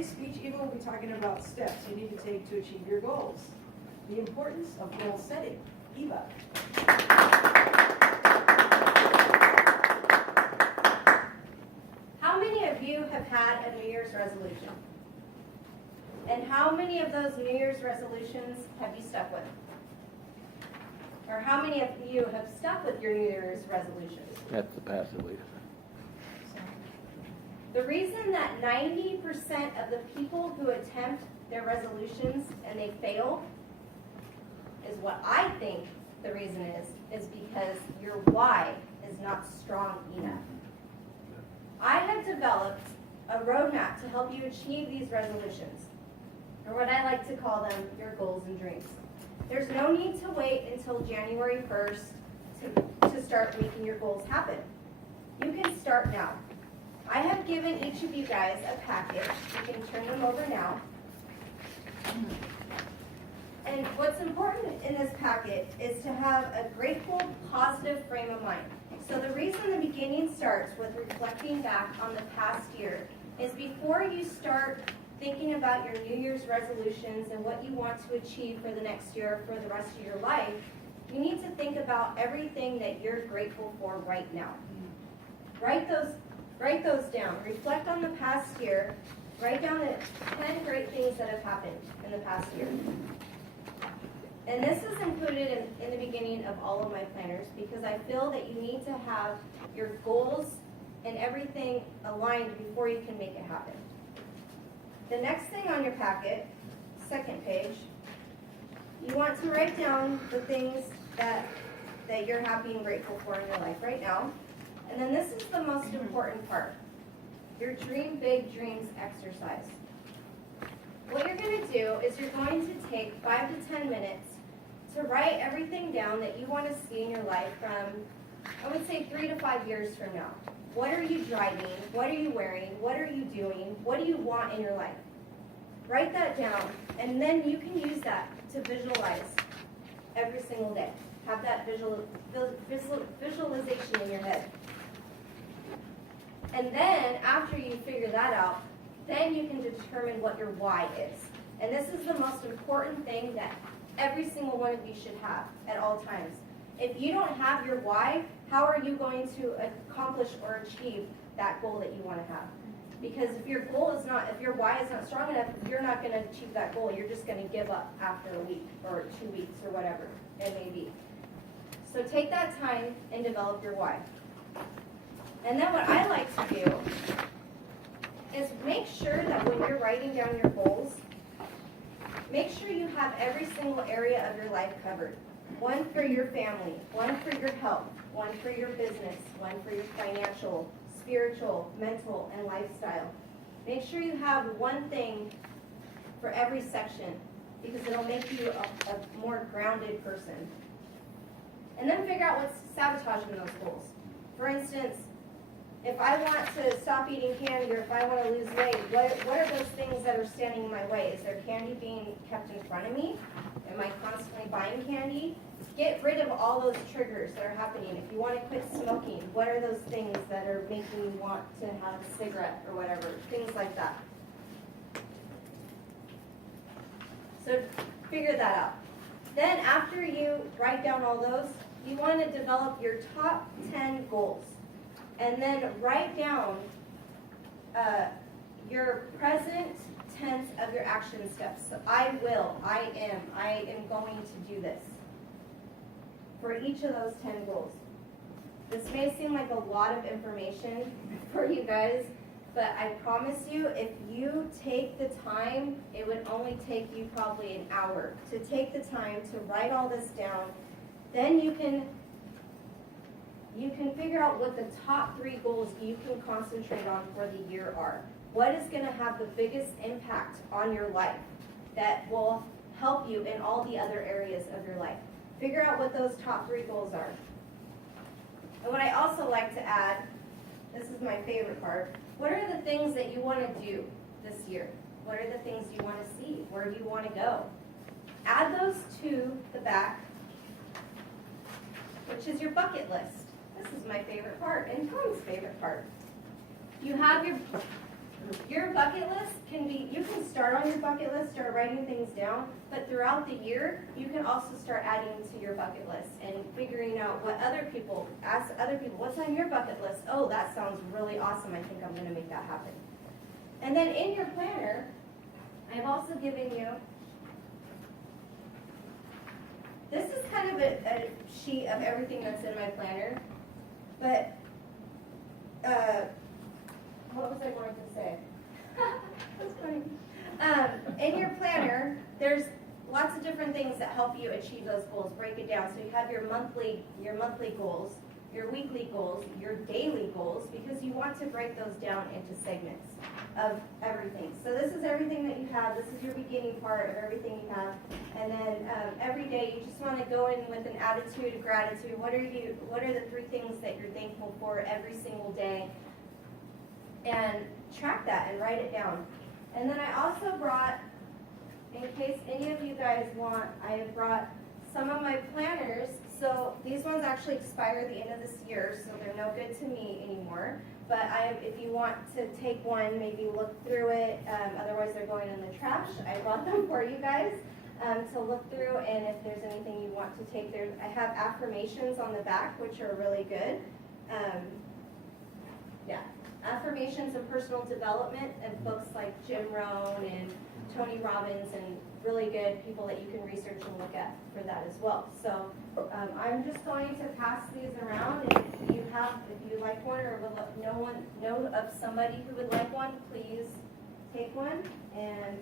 today's speech, Eva will be talking about steps you need to take to achieve your goals. The importance of goal setting. Eva. How many of you have had a New Year's resolution? And how many of those New Year's resolutions have you stuck with? Or how many of you have stuck with your New Year's resolutions? That's the passive lead. The reason that 90% of the people who attempt their resolutions and they fail is what I think the reason is because your why is not strong enough. I have developed a roadmap to help you achieve these resolutions, or what I like to call them, your goals and dreams. There's no need to wait until January 1st to start making your goals happen. You can start now. I have given each of you guys a packet. You can turn them over now. And what's important in this packet is to have a grateful, positive frame of mind. So the reason the beginning starts with reflecting back on the past year is before you start thinking about your New Year's resolutions and what you want to achieve for the next year, for the rest of your life, you need to think about everything that you're grateful for right now. Write those down. Reflect on the past year. Write down the 10 great things that have happened in the past year. And this is included in the beginning of all of my planners because I feel that you need to have your goals and everything aligned before you can make it happen. The next thing on your packet, second page, you want to write down the things that you're happy and grateful for in your life right now. And then this is the most important part, your Dream Big Dreams exercise. What you're going to do is you're going to take 5 to 10 minutes to write everything down that you want to see in your life from, I would say, 3 to 5 years from now. What are you driving? What are you wearing? What are you doing? What do you want in your life? Write that down, and then you can use that to visualize every single day. Have that visualization in your head. And then, after you figure that out, then you can determine what your why is. And this is the most important thing that every single one of you should have at all times. If you don't have your why, how are you going to accomplish or achieve that goal that you want to have? Because if your why is not strong enough, you're not going to achieve that goal. You're just going to give up after a week or 2 weeks or whatever it may be. So take that time and develop your why. And then what I like to do is make sure that when you're writing down your goals, make sure you have every single area of your life covered. One for your family, one for your health, one for your business, one for your financial, spiritual, mental, and lifestyle. Make sure you have one thing for every section because it'll make you a more grounded person. And then figure out what's sabotaging those goals. For instance, if I want to stop eating candy or if I want to lose weight, what are those things that are standing in my way? Is there candy being kept in front of me? Am I constantly buying candy? Get rid of all those triggers that are happening. If you want to quit smoking, what are those things that are making you want to have a cigarette or whatever? Things like that. So figure that out. Then after you write down all those, you want to develop your top 10 goals. And then write down your present tense of your action steps. So I will, I am going to do this for each of those 10 goals. This may seem like a lot of information for you guys, but I promise you, if you take the time, it would only take you probably an hour to take the time to write all this down. Then you can figure out what the top 3 goals you can concentrate on for the year are. What is going to have the biggest impact on your life that will help you in all the other areas of your life? Figure out what those top 3 goals are. And what I also like to add, this is my favorite part, what are the things that you want to do this year? What are the things you want to see? Where do you want to go? Add those to the back, which is your bucket list. This is my favorite part and Tom's favorite part. You have your Your bucket list can be, you can start on your bucket list, start writing things down, but throughout the year, you can also start adding to your bucket list and figuring out what other people, ask other people, what's on your bucket list? Oh, that sounds really awesome, I think I'm gonna make that happen. And then in your planner, I've also given you, this is kind of a sheet of everything that's in my planner, but, what was I going to say? That's funny. In your planner, there's lots of different things that help you achieve those goals. Break it down. So you have your monthly goals, your weekly goals, your daily goals, because you want to break those down into segments of everything. So this is everything that you have. This is your beginning part of everything you have. And then every day you just want to go in with an attitude of gratitude. What are the 3 things that you're thankful for every single day? And track that and write it down. And then I also brought, in case any of you guys want, I have brought some of my planners. So these ones actually expire at the end of this year, so they're no good to me anymore. But if you want to take one, maybe look through it. Otherwise, they're going in the trash. I brought them for you guys to look through, and if there's anything you want to take there. I have affirmations on the back, which are really good. Affirmations of personal development and books like Jim Rohn and Tony Robbins, and really good people that you can research and look at for that as well. So I'm just going to pass these around, and if you like one or know of somebody who would like one, please take one and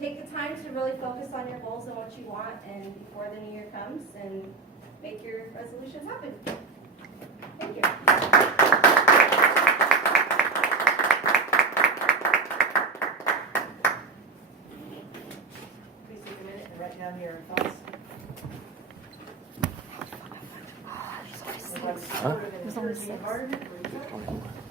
take the time to really focus on your goals and what you want, and before the new year comes, and make your resolutions happen. Thank you. Please take a minute and write down your thoughts. Huh? Encouraging environment for yourself.